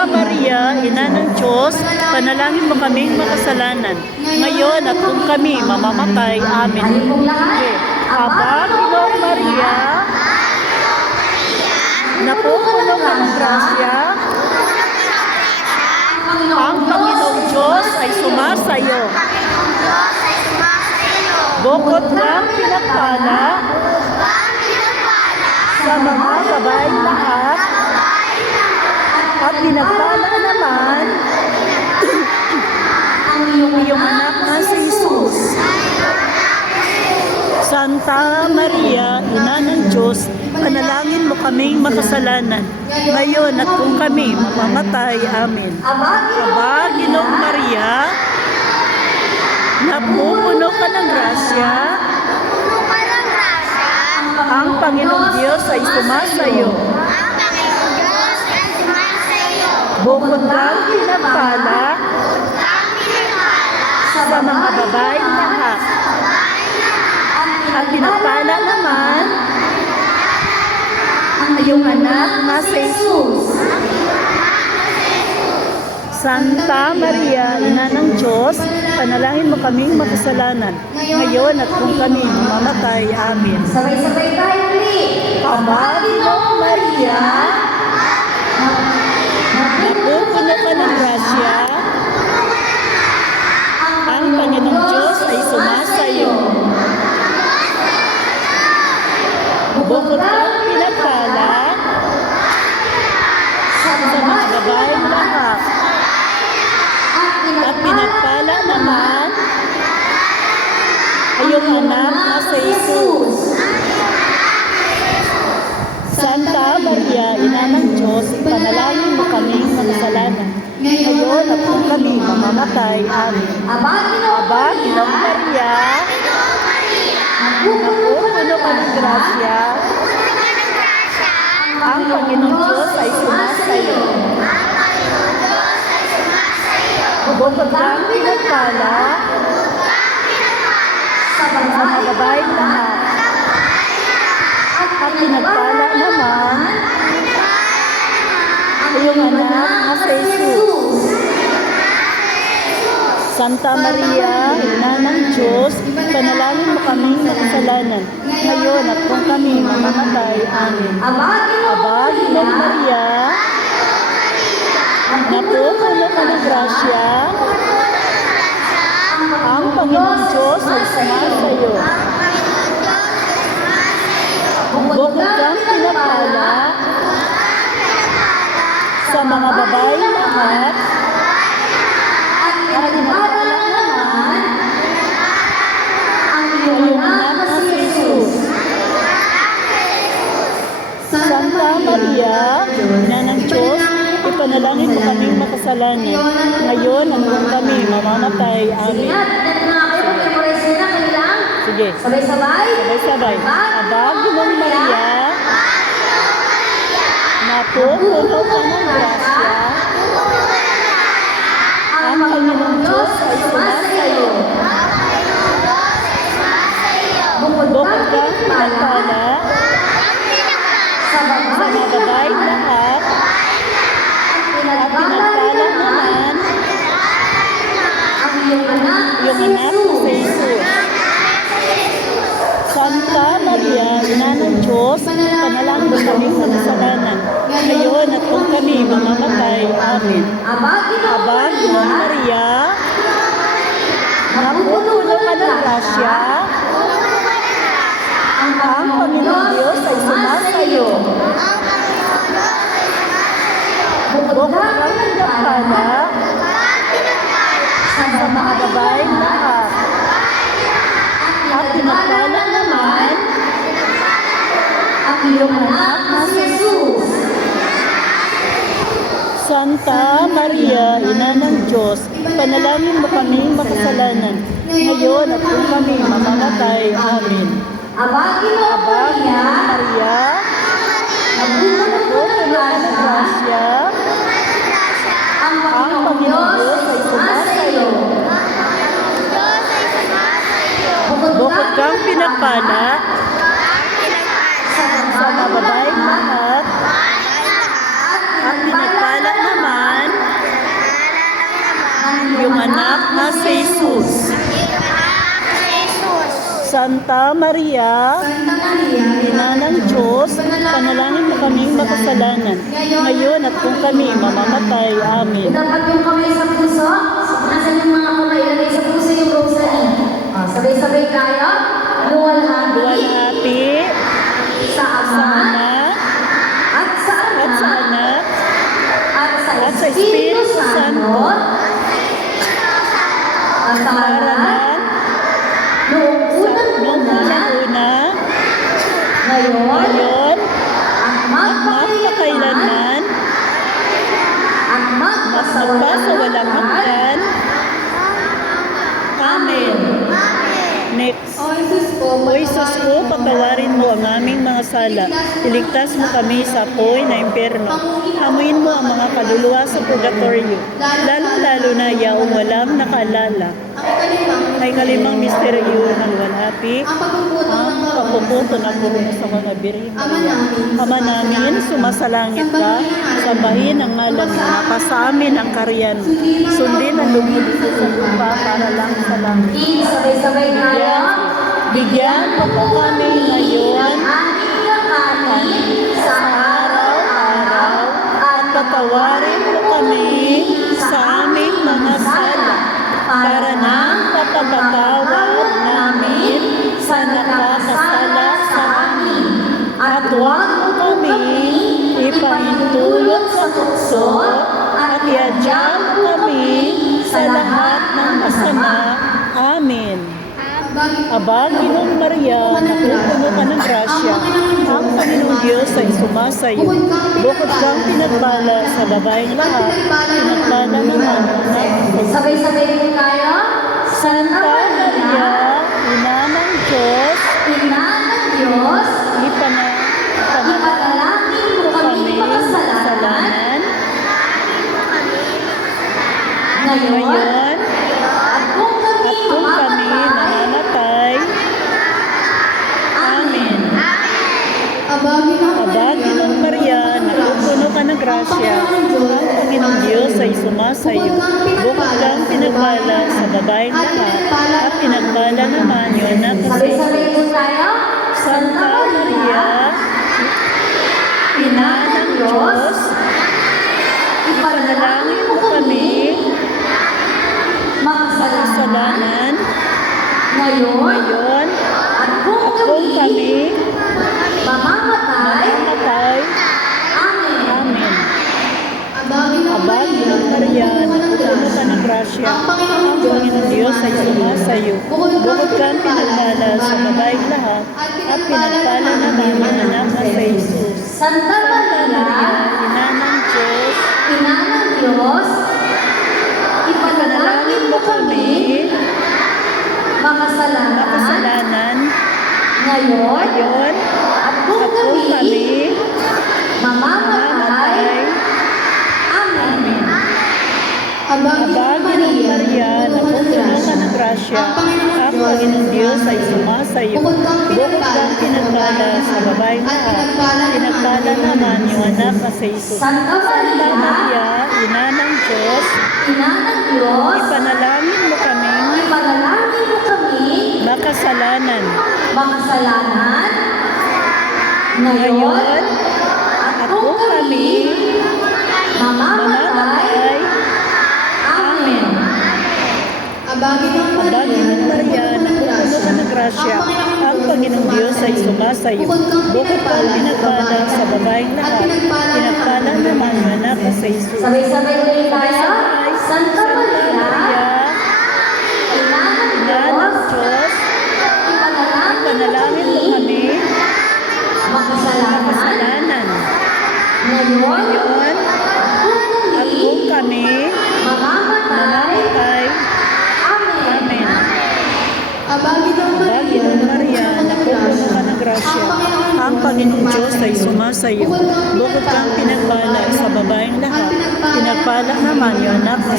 Santa Maria, Ina ng Diyos, panalangin mo kaming makasalanan, ngayon at kung kami mamamatay. Amen. Okay. Aba, Ginoong Maria, napupuno ka ng grasya, ang Panginoong Diyos ay sumasayo. Bukod kang pinagpala sa mga babaeng lahat, at pinagpala naman ang iyong anak na si Jesus. Santa Maria, Ina ng Diyos, panalangin mo kaming makasalanan, ngayon at kung kami mamamatay. Amen. Aba, Ginoong Maria, napupuno ka ng grasya, ang Panginoong Diyos ay sumasayo. Bukod kang pinagpala sa mga babaeng lahat, at pinagpala naman ang iyong anak na si Jesus. Santa Maria, Ina ng Diyos, panalangin mo kaming makasalanan, ngayon at kung kami mamamatay. Amen. Sabay-sabay tayo ulit. Aba, Ginoong Maria, napupuno ka ng grasya, ang Panginoong Diyos ay sumasayo. Bukod kang pinagpala sa mga babaeng lahat, at pinagpala naman ay iyong anak na si Jesus. Santa Maria, Ina ng Diyos, panalangin mo kaming makasalanan, ngayon at kung kami mamamatay. Amen. Aba, Ginoong Maria, napupuno ka ng grasya, ang Panginoong Diyos ay sumasayo. Bukod kang pinagpala sa mga babaeng lahat, at pinagpala naman ang iyong anak na si Jesus. Santa Maria, Ina ng Diyos, panalangin mo kaming makasalanan, ngayon at kung kami mamamatay. Amen. Aba, Ginoong Maria, napupuno ka ng grasya, ang Panginoong Diyos ay sumasayo. Bukod kang pinagpala sa mga babaeng lahat, at pinagpala naman ang iyong anak na si Jesus. Santa Maria, Ina ng Diyos, ipanalangin mo kaming makasalanan, ngayon at kung kami mamamatay. Amen. Sige. Sabay-sabay. Sabay-sabay. Aba, Ginoong Maria, napupuno ka ng grasya, ang Panginoong Diyos ay sumasayo. Bukod kang pinagpala sa mga babaeng lahat, at pinagpala naman Ang iyong anak yung anak si Jesus. Santa Maria, Ina ng Diyos, panalangin mo kaming makasalanan, ngayon at kung kami mamamatay. Amen. Aba, Ginoong Maria, napupuno ka ng grasya, ang Panginoong Diyos ay sumasayo. Bukod kang pinagpala sa mga babaeng lahat, at pinagpala naman ang iyong anak na si Jesus. Santa Maria, Ina ng Diyos, panalangin mo kaming makasalanan, ngayon at kung kami mamamatay. Amen. Aba, Ginoong Maria, Maria, napupuno ka ng grasya, ang ang Panginoong Diyos ay sumasayo. Bukod kang pinagpala sa mga babaeng lahat, at pinagpala naman Santa Maria, Santa Maria, Ina ng Diyos, panalangin mo kaming makasalanan, ngayon at kung kami mamamatay. Amen. Itapat yung kamay sa puso. Asan yung mga kamay? Ilagay sa puso yung rosary. Sabay-sabay tayo. Luwalhati Luwalhati sa sa Ama Ama at sa at sa Anak Anak at sa Espiritu Santo. Kasalan noong noong unang-una, una, ngayon, ngayon, at at magpakailanman, magpakailanman, at magpasawalang hanggan. Amen. Next. O Jesus O Isus ko, patawarin mo ang aming mga sala. Iligtas mo kami sa apoy na impyerno. Hamuin mo ang mga kaluluwa sa purgatorio, lalong-lalo na yaong walang nakaalala. Ay kalimang misteryo ng luwalhati, ang pagpuputo ang pagpuputo ng corona sa mga Birhen Maria. Ama namin, sumasalangit ka, sambahin ang ngalan mo, mapasa amin ang karyan mo. Sundin ang lugod sa lupa para lang sa langit. Sabay-sabay tayo. Bigyan mo po kami ngayon Aming kakanin sa araw-araw at patawarin mo kami sa aming mga sala para nang papagpatawad namin sa nakakasala sa amin. At huwag mo kami ipahintulot sa tukso at iadyan kami sa lahat ng masama. Amen. Aba, Ginoong Maria, napupuno ka ng grasya, ang Panginoong Diyos ay sumasayo. Bukod kang pinagpala sa babaeng lahat, pinagpala naman ang anak. Sabay-sabay din tayo. Santa Maria, Ina ng Diyos, Ina ng Diyos, ipanalangin mo kami makasalanan. Ngayon, at kung kami mamamatay. mamamatay. Amen. Aba, Ginoong Maria, napupuno ka ng grasya, ang Panginoong Diyos ay sumasayo. Bukod kang pinagpala sa babaeng lahat, at pinagpala naman yung anak kasi Sabay-sabay din tayo. Santa Maria, Ina ng Diyos, ipanalangin mo kami makasalanan. kasalanan Ngayon, at kung kung kami mamamatay. mamamatay. Amen. Amen. Aba, Ginoong Maria, napupuno ka ng grasya, ang Panginoong Diyos ay sumasayo. Bukod kang pinagpala sa babaeng lahat, at pinagpala naman ang anak na sa Jesus. Santa Maria, Ina ng Diyos, Ina ng Diyos, ipanalangin mo kami makasalanan. kasalanan, Ngayon, ngayon, at kung at kung kami kami mamamatay. mamamatay. Amen. Aba, Ginoong Maria, napupuno ka ng grasya, ang Panginoong Diyos ay sumasayo. Bukod kang pinagpala sa babaeng lahat, pinagpala naman yung anak na sa Jesus. Santa Santa Maria, Maria, Ina ng Diyos, Ina ng Diyos, ipanalangin mo kaming ipanalangin mo kami makasalanan. makasalanan. Ngayon, Ngayon, at at kung kung kami kami mamamatay. mamamatay. Amen. Aba, Ginoong Maria, napupuno ka ng grasya, ang Panginoong Diyos ay sumasayo. Bukod kang pinagpala sa babaeng lahat, pinagpala naman yung anak na sa Jesus. Sabay-sabay ulit tayo. Santa Maria, Ina ng Ina ng Diyos, Diyos, ipanalangin mo ipanalangin mo kami makasalanan. makasalanan. Ngayon, Ngayon, at kung kami mamamatay. mamamatay. Amen. Amen. Aba, Ginoong Aba, Ginoong Maria, napupuno ka ng grasya, ang Panginoong Diyos ay sumasayo. Bukod kang pinagpala sa babaeng lahat, pinagpala naman yung anak na